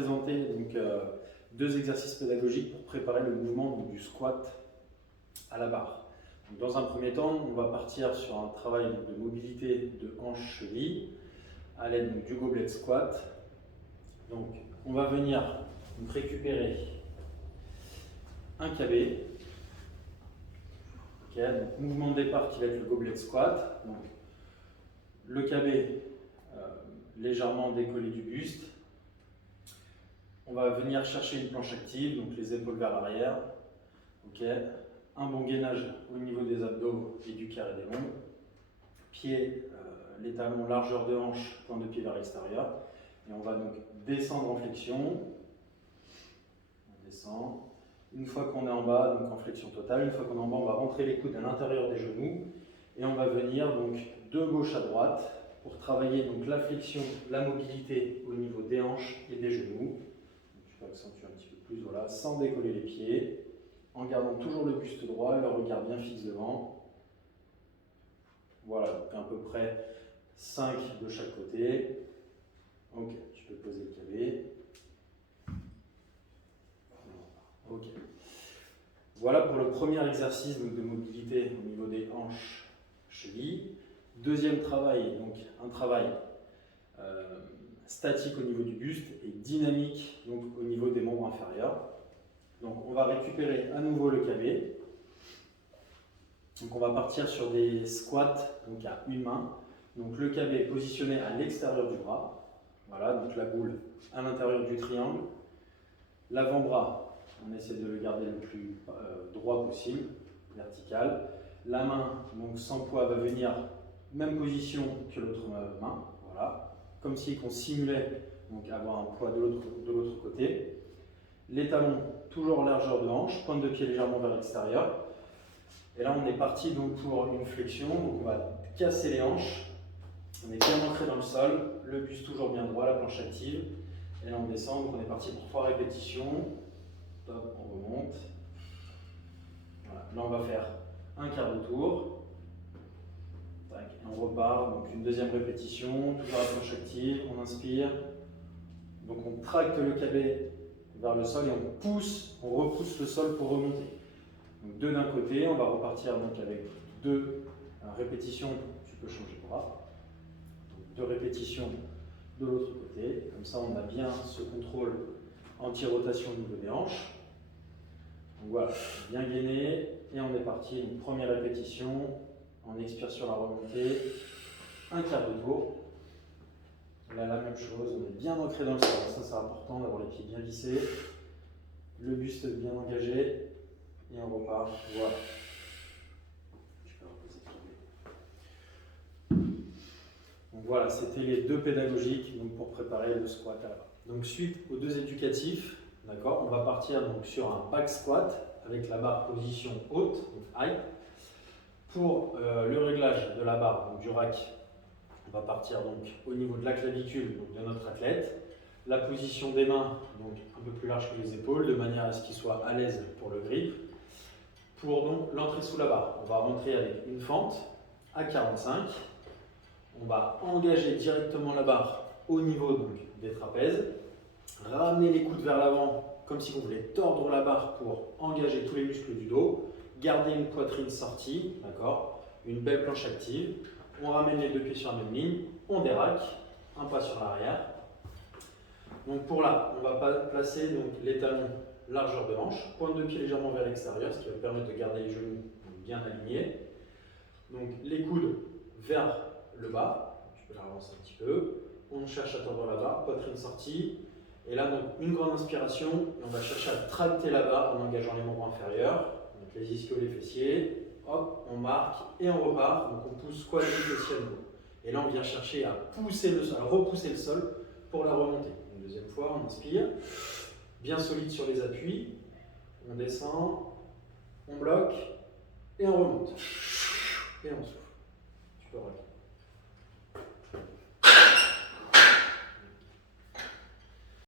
présenter donc, deux exercices pédagogiques pour préparer le mouvement donc, du squat à la barre. Donc, dans un premier temps, on va partir sur un travail donc, de mobilité de hanche-cheville à l'aide donc, du gobelet squat. Donc, on va venir donc, récupérer un KB. Okay, donc, mouvement de départ qui va être le gobelet squat. Donc, le KB légèrement décollé du buste. On va venir chercher une planche active, donc les épaules vers l'arrière. Okay. Un bon gainage au niveau des abdos et du carré des lombes. Pieds, les talons, largeur de hanche, point de pied vers l'extérieur. Et on va donc descendre en flexion. On descend. Une fois qu'on est en bas, donc en flexion totale, une fois qu'on est en bas, on va rentrer les coudes à l'intérieur des genoux. Et on va venir donc de gauche à droite pour travailler donc la flexion, la mobilité au niveau des hanches et des genoux. Donc, je peux accentuer un petit peu plus, voilà, sans décoller les pieds, en gardant toujours le buste droit et le regard bien fixe devant. Voilà, donc à peu près 5 de chaque côté. Ok, tu peux poser le KB. Ok. Voilà pour le premier exercice donc, de mobilité au niveau des hanches, chevilles. Deuxième travail, donc un travail statique au niveau du buste et dynamique donc, au niveau des membres inférieurs. Donc on va récupérer à nouveau le KB. Donc on va partir sur des squats donc à une main. Donc le KB est positionné à l'extérieur du bras. Voilà, donc la boule à l'intérieur du triangle. L'avant-bras, on essaie de le garder le plus droit possible, vertical. La main, donc sans poids, va venir même position que l'autre main, voilà, comme si on simulait donc avoir un poids de l'autre côté. Les talons, toujours largeur de hanche, pointe de pied légèrement vers l'extérieur. Et là, on est parti donc pour une flexion, donc on va casser les hanches. On est bien ancré dans le sol, le buste toujours bien droit, la planche active. Et là, on descend, donc on est parti pour 3 répétitions. Top, on remonte. Voilà. Là, on va faire un quart de tour. Et on repart, donc une deuxième répétition, toujours la planche active, on inspire. Donc on tracte le KB vers le sol et on repousse le sol pour remonter. Donc 2 d'un côté, on va repartir donc avec 2 répétitions, tu peux changer de bras. Donc 2 répétitions de l'autre côté, comme ça on a bien ce contrôle anti-rotation au niveau des hanches. Donc voilà, bien gainé et on est parti, une première répétition. On expire sur la remontée, un quart de tour. Là, la même chose, on est bien ancré dans le sol. Ça, c'est important d'avoir les pieds bien vissés, le buste bien engagé, et on repart. Voilà. Tu peux reposer le pied. Donc voilà, c'était les 2 pédagogiques donc, pour préparer le squat à la barre. Donc suite aux 2 éducatifs, d'accord, on va partir donc, sur un back squat avec la barre position haute, donc high. Pour le réglage de la barre, donc du rack, on va partir donc au niveau de la clavicule donc de notre athlète. La position des mains, donc un peu plus large que les épaules, de manière à ce qu'il soit à l'aise pour le grip. Pour donc l'entrée sous la barre, on va rentrer avec une fente à 45. On va engager directement la barre au niveau donc, des trapèzes. Ramener les coudes vers l'avant comme si vous voulez tordre la barre pour engager tous les muscles du dos. Garder une poitrine sortie, d'accord, une belle planche active. On ramène les 2 pieds sur la même ligne, on déraque, un pas sur l'arrière. Donc pour là, on va placer donc, les talons largeur de hanche, pointe de pied légèrement vers l'extérieur, ce qui va permettre de garder les genoux bien alignés. Donc les coudes vers le bas, tu peux la relancer un petit peu. On cherche à tordre la barre, poitrine sortie. Et là, donc, une grande inspiration, et on va chercher à tracter la barre en engageant les membres inférieurs. Donc les ischios, les fessiers, hop, on marque et on repart. Donc on pousse squat les fessiers à nouveau. Et là on vient chercher à pousser le sol, à repousser le sol pour la remontée. Une deuxième fois, on inspire, bien solide sur les appuis, on descend, on bloque et on remonte. Et on souffle. Tu peux regarder.